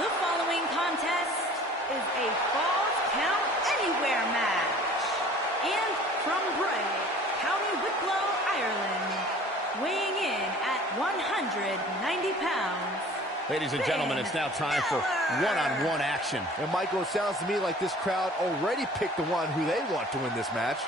The following contest is a Falls Count Anywhere match. And from Bray, County Wicklow, Ireland, weighing in at 190 pounds. Ladies and gentlemen, it's now time for one-on-one action. And Michael, it sounds to me like this crowd already picked the one who they want to win this match.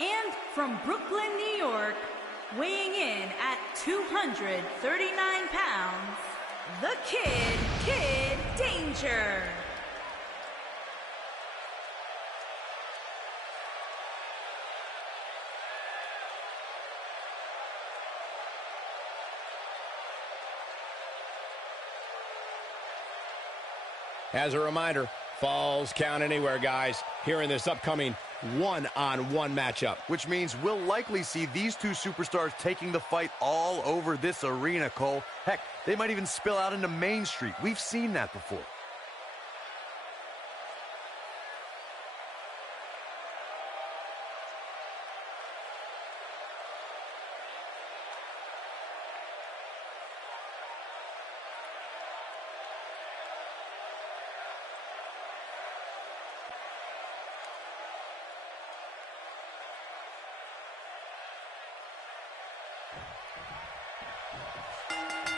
And from Brooklyn, New York, weighing in at 239 pounds, the Kid Danger. As a reminder, Falls Count Anywhere, guys, here in this upcoming one-on-one matchup. Which means we'll likely see these two superstars taking the fight all over this arena, Cole. Heck, they might even spill out into Main Street. We've seen that before.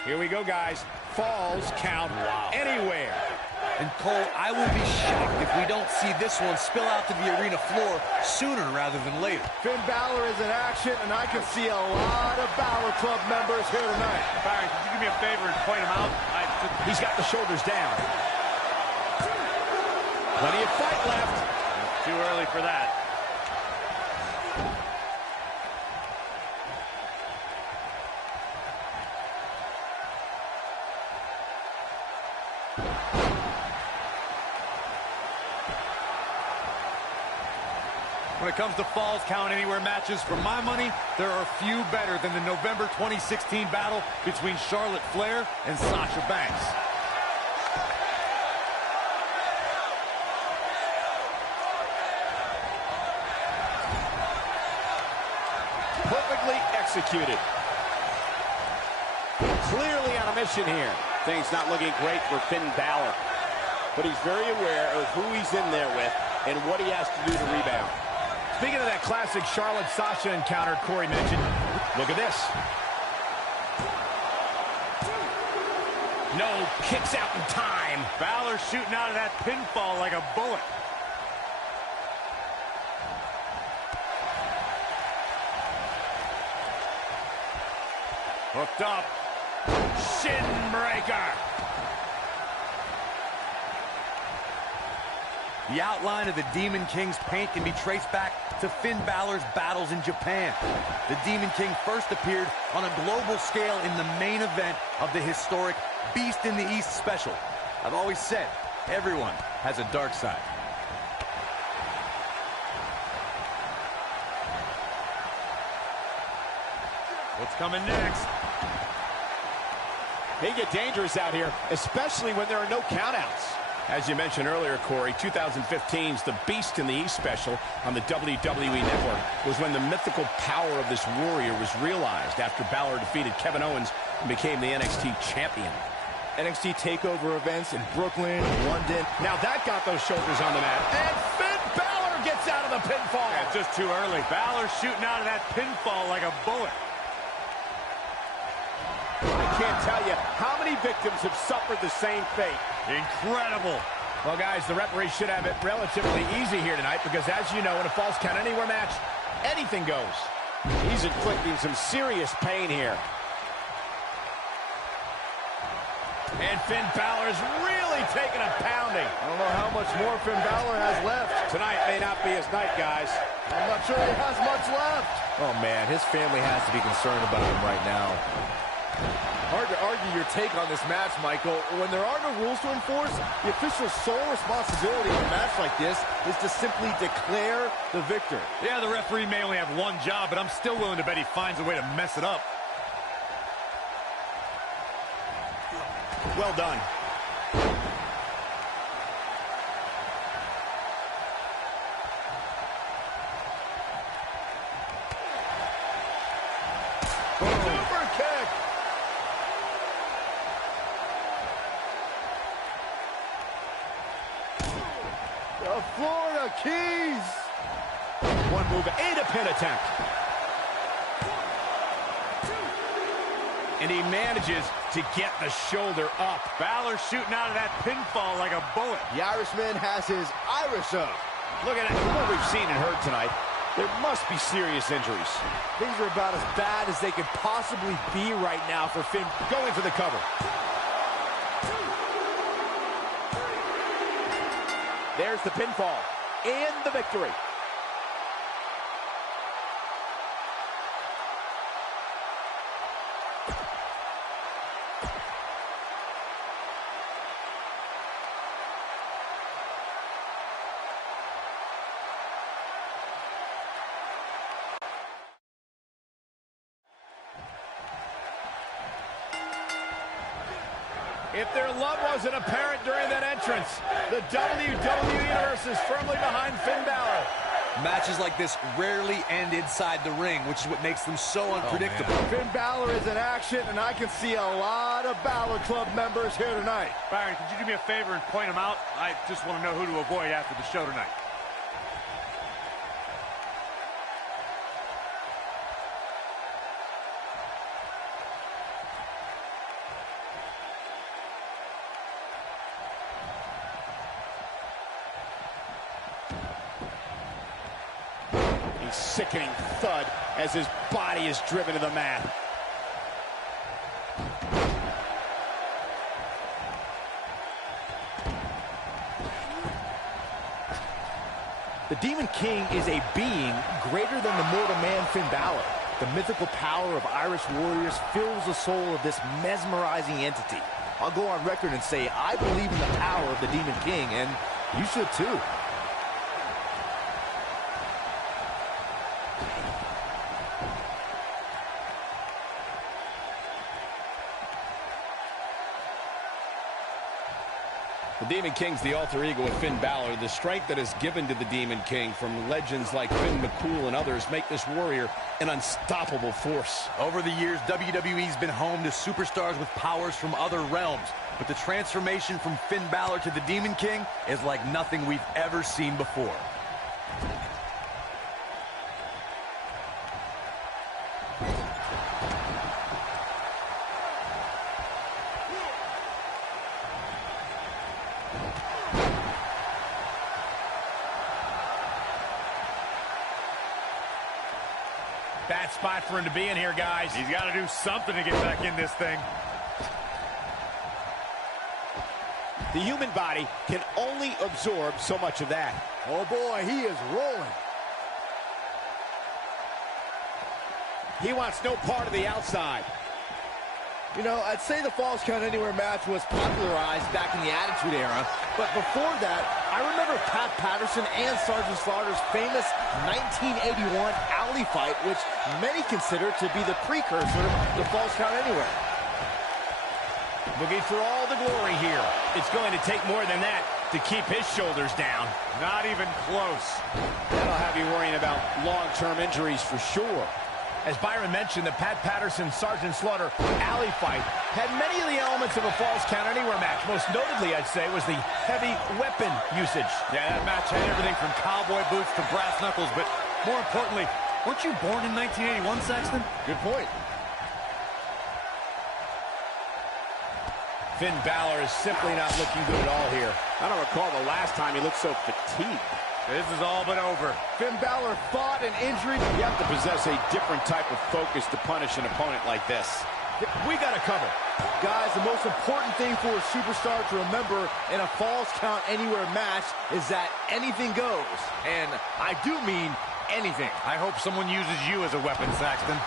Here we go, guys. Falls Count Anywhere. And Cole, I will be shocked if we don't see this one spill out to the arena floor sooner rather than later. Finn Balor is in action, and I can see a lot of Balor Club members here tonight. Byron, could you do me a favor and point him out? He's got the shoulders down. Plenty of fight left. Too early for that. When it comes to Falls Count Anywhere matches, for my money, there are few better than the November 2016 battle between Charlotte Flair and Sasha Banks. Perfectly executed. Clearly on a mission here. Things not looking great for Finn Balor. But he's very aware of who he's in there with and what he has to do to rebound. Speaking of that classic Charlotte-Sasha encounter Corey mentioned, look at this. No kicks out in time. Balor shooting out of that pinfall like a bullet. Hooked up. Shin breaker. The outline of the Demon King's paint can be traced back to Finn Balor's battles in Japan. The Demon King first appeared on a global scale in the main event of the historic Beast in the East special. I've always said, everyone has a dark side. What's coming next? They get dangerous out here, especially when there are no countouts. As you mentioned earlier, Corey, 2015's The Beast in the East special on the WWE Network was when the mythical power of this warrior was realized after Balor defeated Kevin Owens and became the NXT champion. NXT TakeOver events in Brooklyn, London. Now that got those shoulders on the mat. And Finn Balor gets out of the pinfall. Yeah, it's just too early. Balor shooting out of that pinfall like a bullet. I can't tell you how many victims have suffered the same fate. Incredible. Well, guys, the referee should have it relatively easy here tonight because, as you know, in a Falls Count Anywhere match, anything goes. He's inflicting some serious pain here. And Finn Balor's really taking a pounding. I don't know how much more Finn Balor has left. Tonight may not be his night, guys. I'm not sure he has much left. Oh, man, his family has to be concerned about him right now. Hard to argue your take on this match, Michael. When there are no rules to enforce, the official's sole responsibility in a match like this is to simply declare the victor. Yeah, the referee may only have one job, but I'm still willing to bet he finds a way to mess it up. Well done. Super kick. The Florida Keys. One move, and a pin attempt. And he manages to get the shoulder up. Balor shooting out of that pinfall like a bullet. The Irishman has his Irish up. Look at it. What we've seen and heard tonight, there must be serious injuries. Things are about as bad as they could possibly be right now for Finn. Going for the cover. There's the pinfall and the victory. If their love wasn't apparent during that entrance, the WWE Universe is firmly behind Finn Balor. Matches like this rarely end inside the ring, which is what makes them so unpredictable. Finn Balor is in action, and I can see a lot of Balor Club members here tonight. Byron, could you do me a favor and point him out? I just want to know who to avoid after the show tonight. Sickening thud as his body is driven to the mat. The Demon King is a being greater than the mortal man Finn Balor. The mythical power of Irish warriors fills the soul of this mesmerizing entity. I'll go on record and say I believe in the power of the Demon King, and you should too. The Demon King's the alter ego of Finn Balor. The strength that is given to the Demon King from legends like Finn McCool and others make this warrior an unstoppable force. Over the years, WWE's been home to superstars with powers from other realms. But the transformation from Finn Balor to the Demon King is like nothing we've ever seen before. Bad spot for him to be in here, guys. He's got to do something to get back in this thing. The human body can only absorb so much of that. Oh boy, he is rolling. He wants no part of the outside. You know, I'd say the Falls Count Anywhere match was popularized back in the Attitude Era, but before that, I remember Pat Patterson and Sergeant Slaughter's famous 1981 alley fight, which many consider to be the precursor to the Falls Count Anywhere. Looking for all the glory here. It's going to take more than that to keep his shoulders down. Not even close. That'll have you worrying about long-term injuries for sure. As Byron mentioned, the Pat Patterson-Sergeant Slaughter alley fight had many of the elements of a Falls Count Anywhere match. Most notably, I'd say, was the heavy weapon usage. Yeah, that match had everything from cowboy boots to brass knuckles, but more importantly, weren't you born in 1981, Saxton? Good point. Finn Balor is simply not looking good at all here. I don't recall the last time he looked so fatigued. This is all but over. Finn Balor fought an injury. You have to possess a different type of focus to punish an opponent like this. We got to cover. Guys, the most important thing for a superstar to remember in a Falls Count Anywhere match is that anything goes. And I do mean anything. I hope someone uses you as a weapon, Saxton.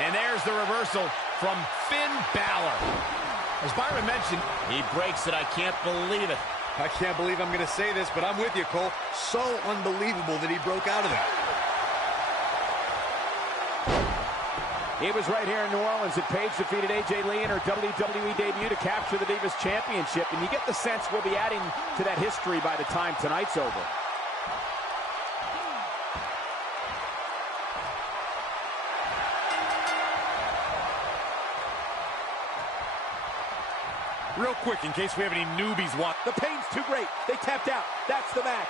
And there's the reversal from Finn Balor. As Byron mentioned, he breaks it. I can't believe it. I can't believe I'm going to say this, but I'm with you, Cole. So unbelievable that he broke out of that. It was right here in New Orleans that Paige defeated AJ Lee in her WWE debut to capture the Divas Championship. And you get the sense we'll be adding to that history by the time tonight's over. Real quick, in case we have any newbies watching. The pain's too great. They tapped out. That's the match.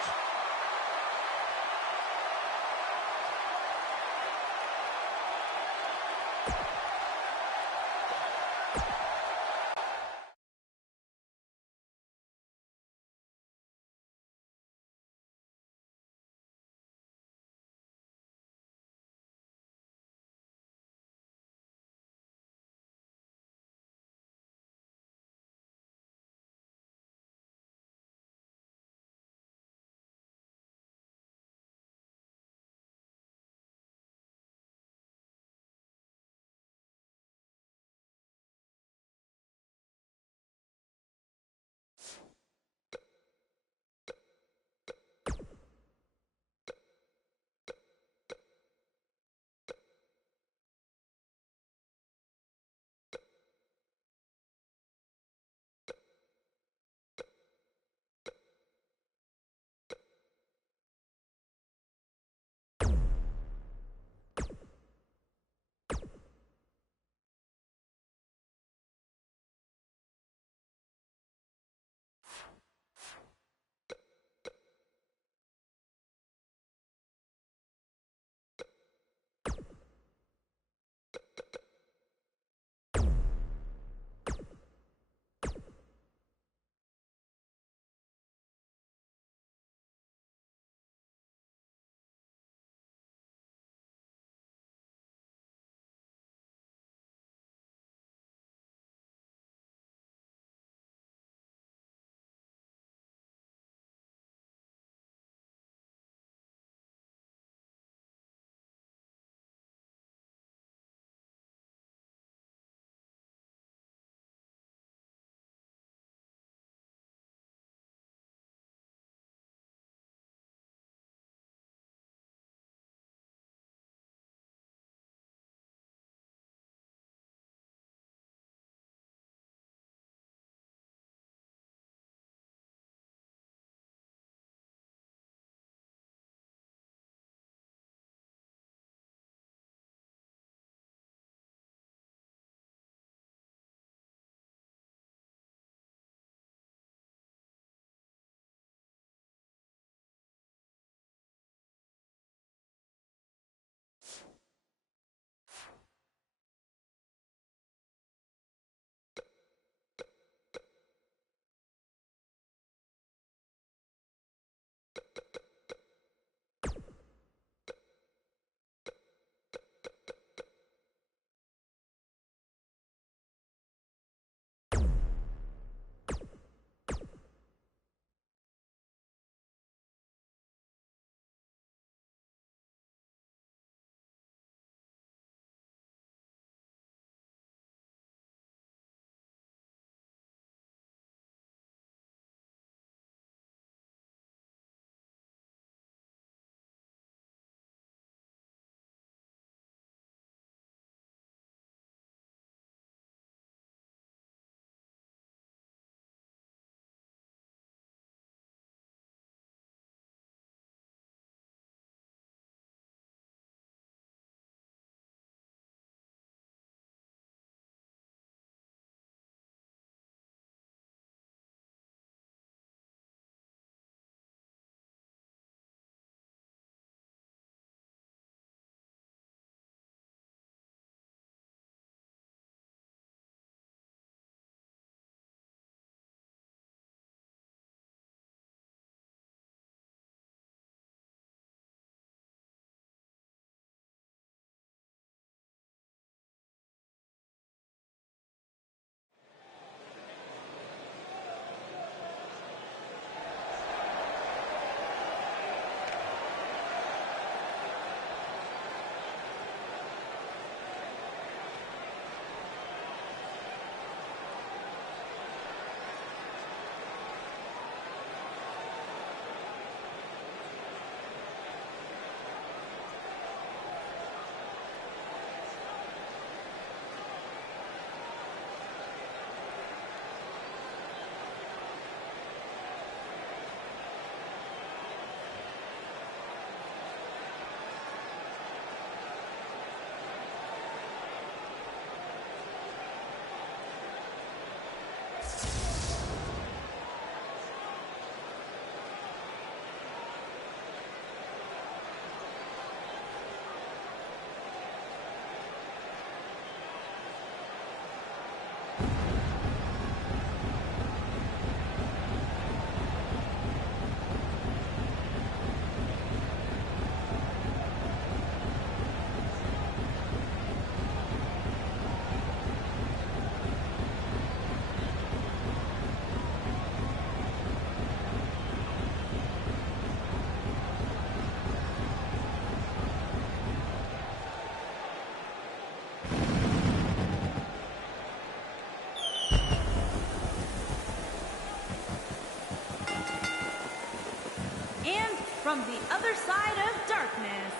from the other side of darkness,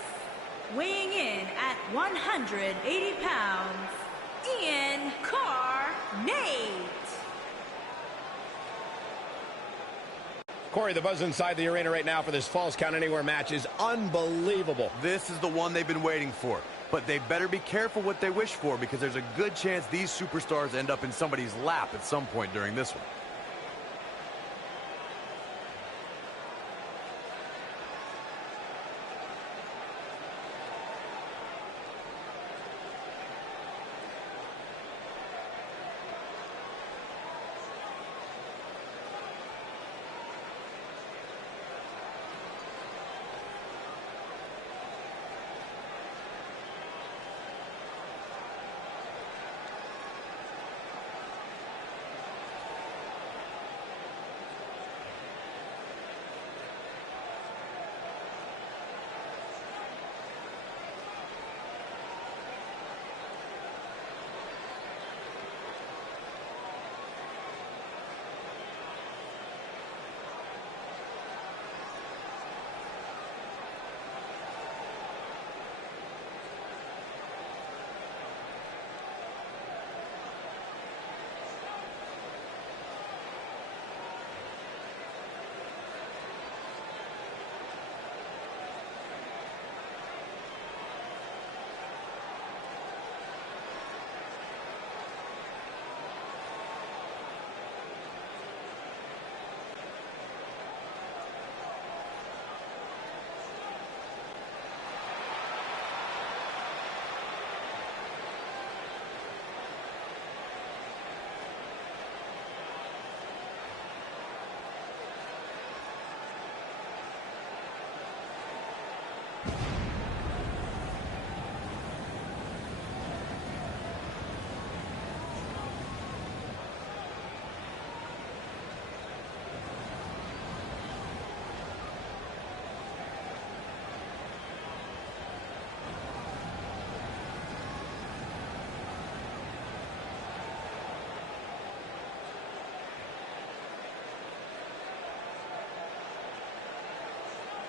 weighing in at 180 pounds, Ian Carnate. Corey, the buzz inside the arena right now for this Falls Count Anywhere match is unbelievable. This is the one they've been waiting for. But they better be careful what they wish for, because there's a good chance these superstars end up in somebody's lap at some point during this one.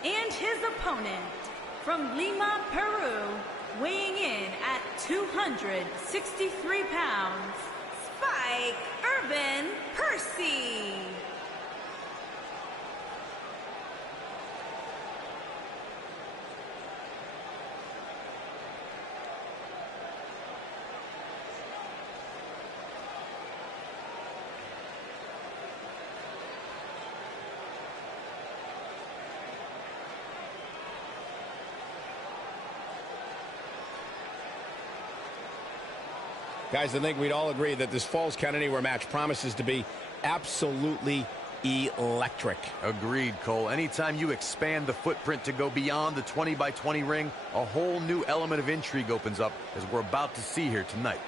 And his opponent, from Lima, Peru, weighing in at 263 pounds, Spike Urban Percy. Guys, I think we'd all agree that this Falls Count Anywhere match promises to be absolutely electric. Agreed, Cole. Anytime you expand the footprint to go beyond the 20-by-20 ring, a whole new element of intrigue opens up, as we're about to see here tonight.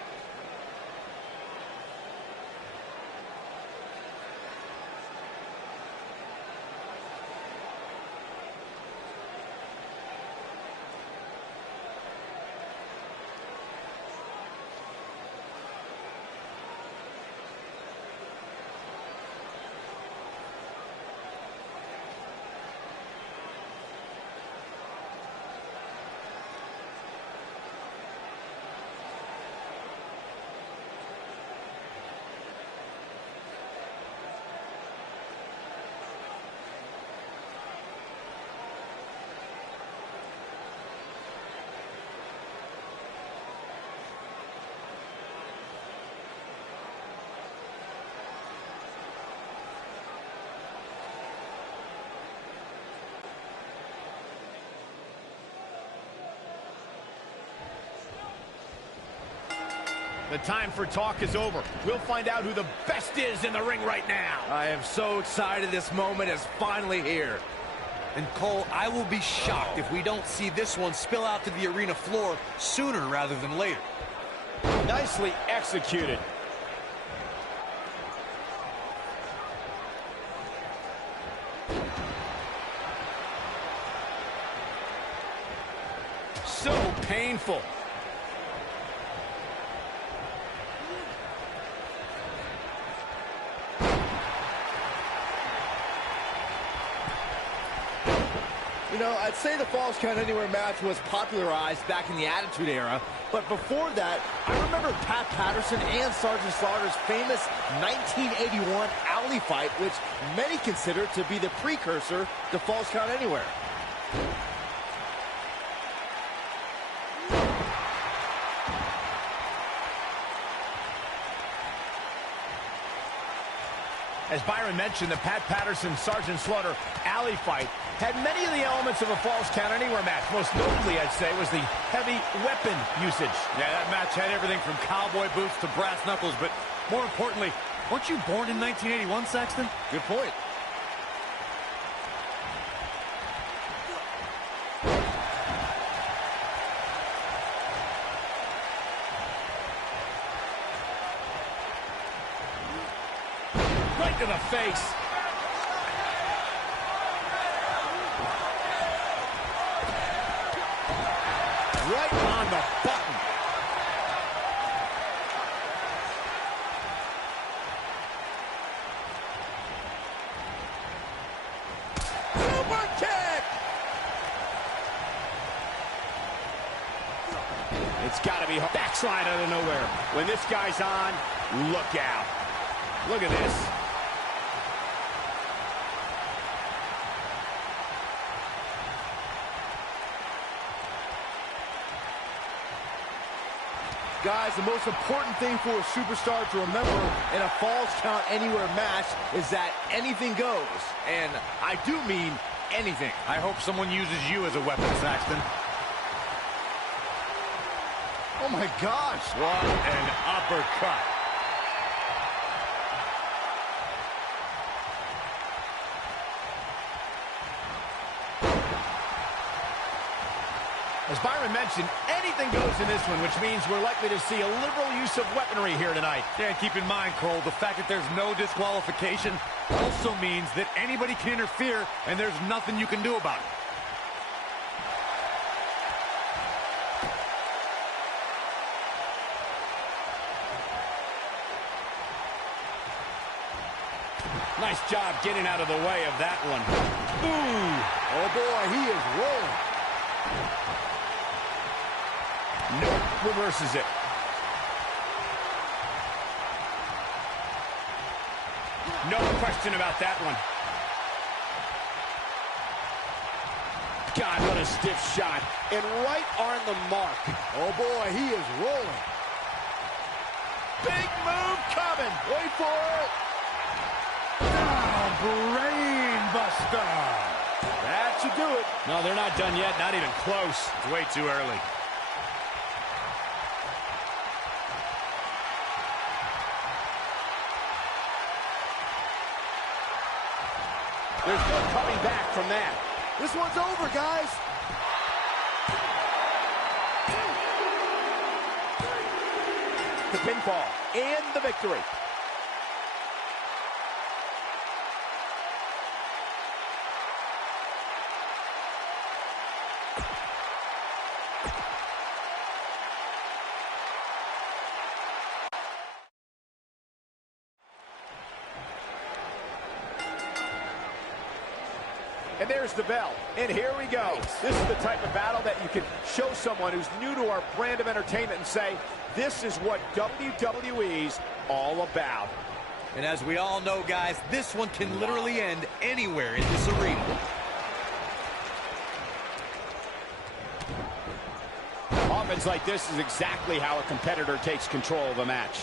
The time for talk is over. We'll find out who the best is in the ring right now. I am so excited this moment is finally here. And Cole, I will be shocked if we don't see this one spill out to the arena floor sooner rather than later. Nicely executed. So painful. You know, I'd say the Falls Count Anywhere match was popularized back in the Attitude Era, but before that, I remember Pat Patterson and Sergeant Slaughter's famous 1981 alley fight, which many consider to be the precursor to Falls Count Anywhere. As Byron mentioned, the Pat Patterson-Sergeant Slaughter alley fight had many of the elements of a Falls Count Anywhere match. Most notably, I'd say, was the heavy weapon usage. Yeah, that match had everything from cowboy boots to brass knuckles, but more importantly, weren't you born in 1981, Saxton? Good point. Right to the face. Right on the button. Super kick. It's got to be backslide out of nowhere. When this guy's on, look out. Look at this. Guys, the most important thing for a superstar to remember in a Falls Count Anywhere match is that anything goes. And I do mean anything. I hope someone uses you as a weapon, Saxton. Oh my gosh. What an uppercut. As Byron mentioned, anything goes in this one, which means we're likely to see a liberal use of weaponry here tonight. Yeah, and keep in mind, Cole, the fact that there's no disqualification also means that anybody can interfere, and there's nothing you can do about it. Nice job getting out of the way of that one. Ooh. Oh boy, he is rolling. Nope, reverses it. No question about that one. God, what a stiff shot. And right on the mark. Oh boy, he is rolling. Big move coming. Wait for it. Brain buster. That should do it. No, they're not done yet. Not even close. It's way too early. There's no coming back from that. This one's over, guys. The pinfall and the victory. And there's the bell. And here we go. This is the type of battle that you can show someone who's new to our brand of entertainment and say, this is what WWE's all about. And as we all know, guys, this one can literally end anywhere in this arena. Offense like this is exactly how a competitor takes control of a match.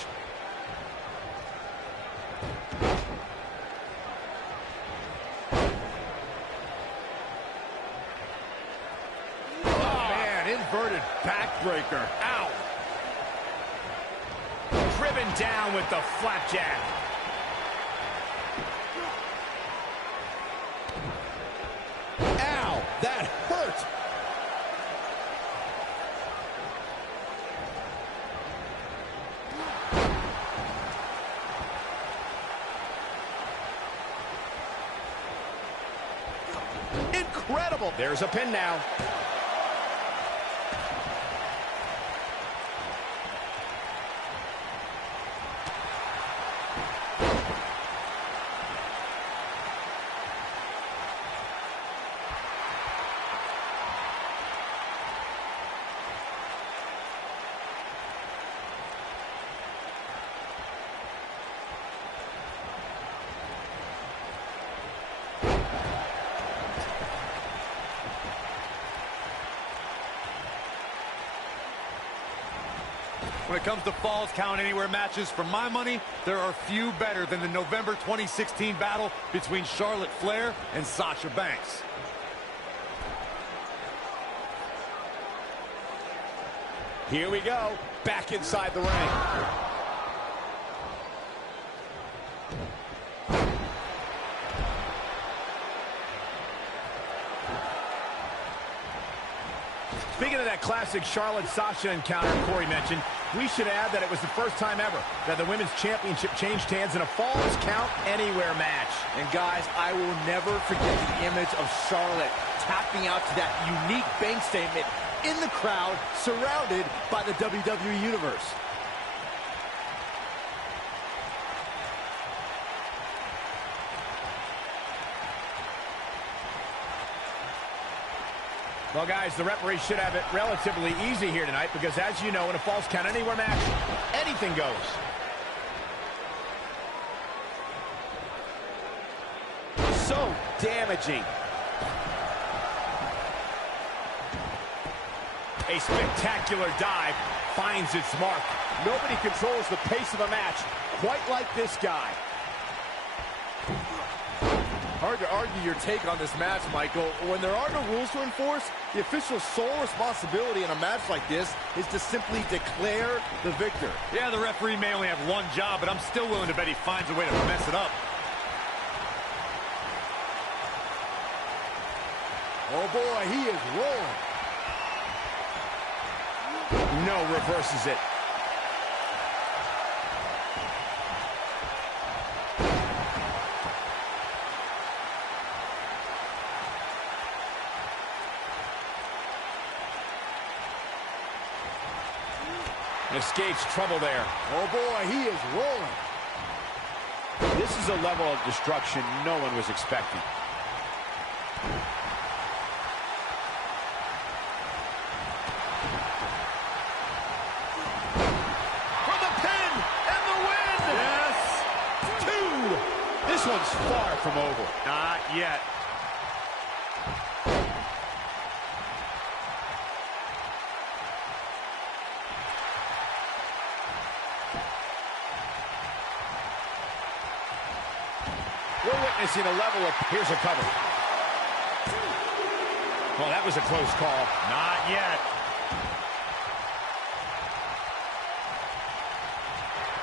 Inverted backbreaker. Ow! Driven down with the flapjack. Ow! That hurt! Incredible! There's a pin now. it comes to Falls Count Anywhere matches, for my money, there are few better than the November 2016 battle between Charlotte Flair and Sasha Banks. Here we go, back inside the ring. Speaking of that classic Charlotte-Sasha encounter Corey mentioned, we should add that it was the first time ever that the Women's Championship changed hands in a Falls Count Anywhere match. And guys, I will never forget the image of Charlotte tapping out to that unique bank statement in the crowd, surrounded by the WWE Universe. Well, guys, the referee should have it relatively easy here tonight because, as you know, in a Falls Count Anywhere match, anything goes. So damaging. A spectacular dive finds its mark. Nobody controls the pace of a match quite like this guy. Hard to argue your take on this match, Michael. When there are no rules to enforce, the official's sole responsibility in a match like this is to simply declare the victor. Yeah, the referee may only have one job, but I'm still willing to bet he finds a way to mess it up. Oh boy, he is rolling. No, reverses it. Escapes trouble there. Oh boy, he is rolling. This is a level of destruction no one was expecting. For the pin and the win! Yes! 2! This one's far from over. Not yet. We're witnessing a level of... Here's a cover. Well, that was a close call. Not yet.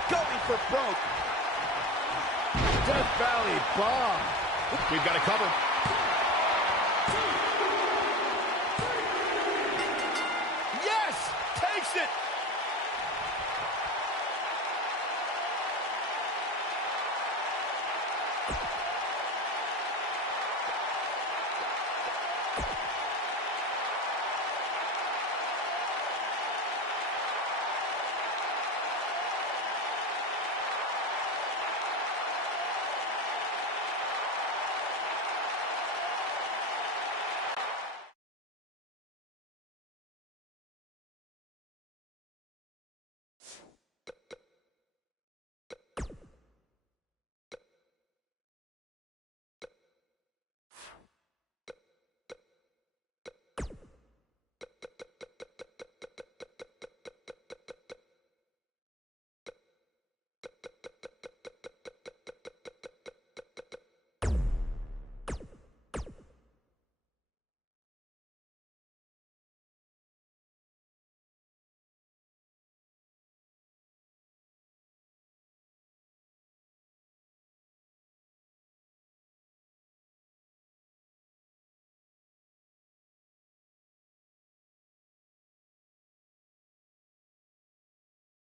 Going for broke. Death Valley bomb. We've got a cover.